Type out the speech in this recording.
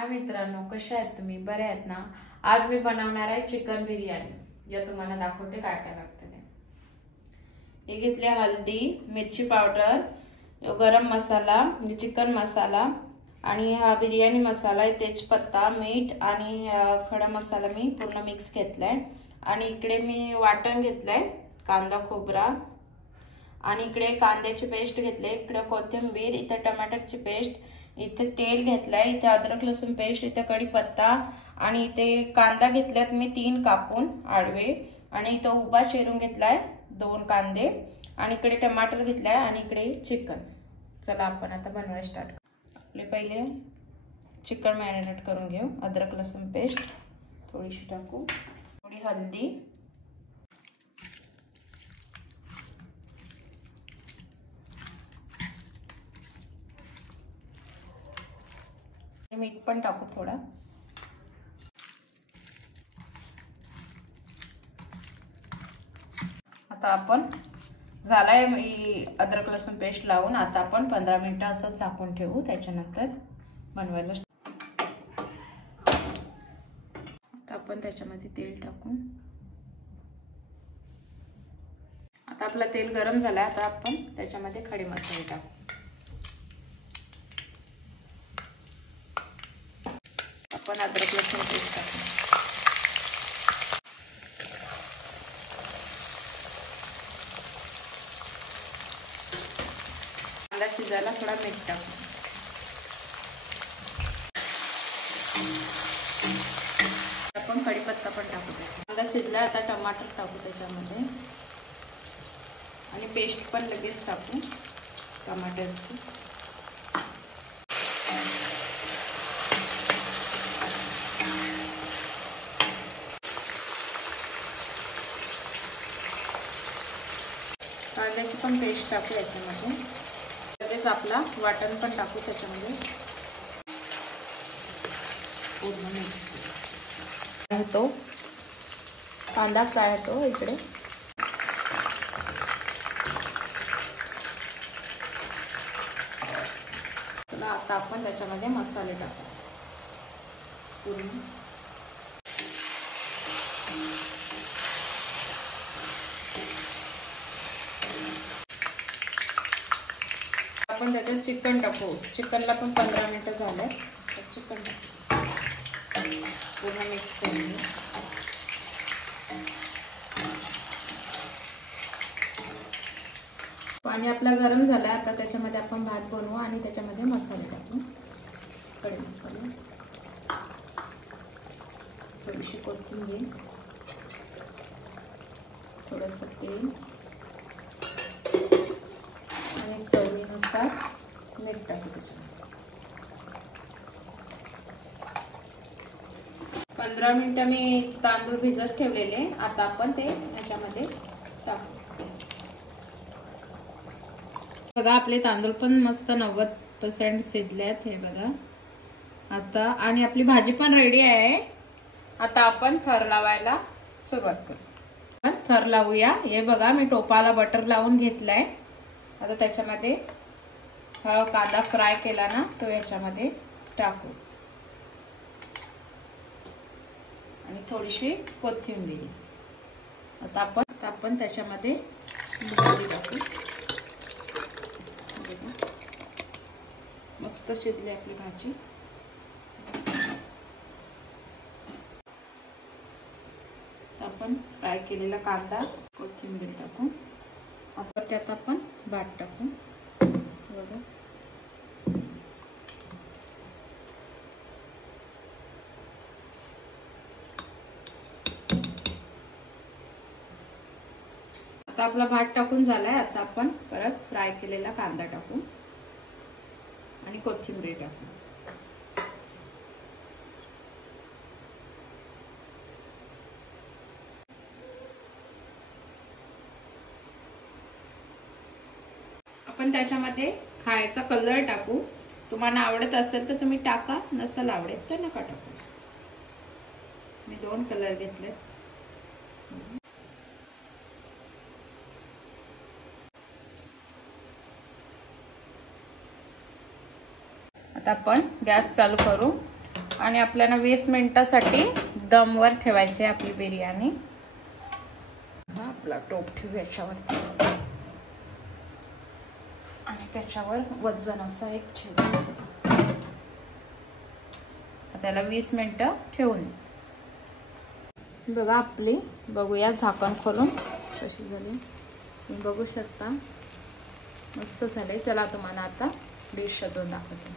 हाय मित्रांनो, कशा आहेत तुम्ही? बरे आहेत ना? आज मी बनवणार आहे चिकन बिर्याणी। या तुम्हाला दाखवते काय काय लागतं ते। हे घेतले हळदी, मिरची पावडर, गरम मसाला म्हणजे चिकन मसाला आणि हा बिर्याणी मसाला, तेजपत्ता, मीठ आणि खडा मसाला मी पूर्ण मिक्स घेतलाय। आणि इकडे मी वाटण घेतलंय, कांदा खोबरा आणि इकडे कांद्याची पेस्ट घेतली, इकडे कोथिंबीर, इथे टमाटरची पेस्ट, इथे तेल घेतलंय, इथे अद्रक लसूण पेस्ट, इथे कढीपत्ता आणि इथे कांदा घेतल्यात मी 3 कापून आडवे आणि इथे उभा चिरून घेतलाय 2 कांदे आणि इकडे टमाटर घेतलाय आणि इकडे चिकन। चला आपण आता बनवायला स्टार्ट करू। आपले पहिले चिकन मॅरिनेट करून घेऊ। अद्रक लसूण पेस्ट थोडीशी टाकू, थोडी हळदी, मीठ पण टाकू थोडा। आता आपण झालाय मी अद्रक लसूण पेस्ट लावून, आता आपण 15 मिनिटं असं झाकून ठेवू, त्याच्यानंतर बनवायला। आता आपण त्याच्यामध्ये तेल टाकू। आता आपलं तेल गरम झालंय, आता आपण त्याच्यामध्ये खडे मसाले टाकू। आपण अद्रक लसूण पेस्ट टाकू। कांदा शिजायला थोडा मीठ टाकू। आपण कढीपत्ता पण टाकू। कांदा शिजला, आता टमाटर टाकू त्याच्यामध्ये आणि पेस्ट पण लगेच टाकू टमाटरची। कांद्याची पण पेस्ट टाकू याच्यामध्ये, लगेच आपला वाटण पण टाकू त्याच्यामध्ये। पूर्ण होतो कांदा फ्राय होतो इकडे। चला आता आपण त्याच्यामध्ये मसाले टाकू पूर्ण। आपण त्याच्यात चिकन टाकू। चिकनला पण 15 मिनिटं झाले, चिकन टाकू, पूर्ण मिक्स करून। पाणी आपला गरम झालाय, आता त्याच्यामध्ये आपण भात बनवू आणि त्याच्यामध्ये मसाले टाकू। कढी मसाला, थोडीशी कोथिंबीर, थोडंसं तेल आणि चवीनुसार मीठ टाकू त्याच्यामध्ये। 15 मिनिटं मी तांदूळ भिजत ठेवलेले, आता आपण ते याच्यामध्ये टाकू। बघा आपले तांदूळ पण मस्त 90% शिजलेत, हे बघा आता। आणि आपली भाजी पण रेडी आहे। आता आपण थर लावायला सुरुवात करू। थर लावूया। हे बघा मी टोपाला बटर लावून घेतलाय। आता त्याच्यामध्ये हा कांदा फ्राय केला ना, तो याच्यामध्ये टाकू आणि थोडीशी कोथिंबीर। आता आपण त्याच्यामध्ये भाजी टाकू। मस्त शिजली आपली भाजी। आपण फ्राय केलेला कांदा, कोथिंबीर टाकू। आता त्यात आपण भात टाकू। बघा आता आपला भात टाकून झालाय, आता आपण परत फ्राय केलेला कांदा टाकू आणि कोथिंबीर टाकू। आपण त्याच्यामध्ये खायचा कलर टाकू। तुम्हाला आवडत असेल तर तुम्ही टाका, नसेल आवडत तर नका टाकू। मी 2 कलर घेतले। आता आपण गॅस चालू करू आणि आपल्याला 20 मिनिटासाठी दमवर ठेवायची आपली बिर्याणी। आपला टोप ठेवू याच्यावरती आणि त्याच्यावर वजन असा एक ठेवू। त्याला 20 मिनिटं ठेवून बघा आपली, बघूया झाकण खोलून कशी झाली। तुम्ही बघू शकता मस्त झाले। चला तुम्हाला आता डिश शोधून दाखवते।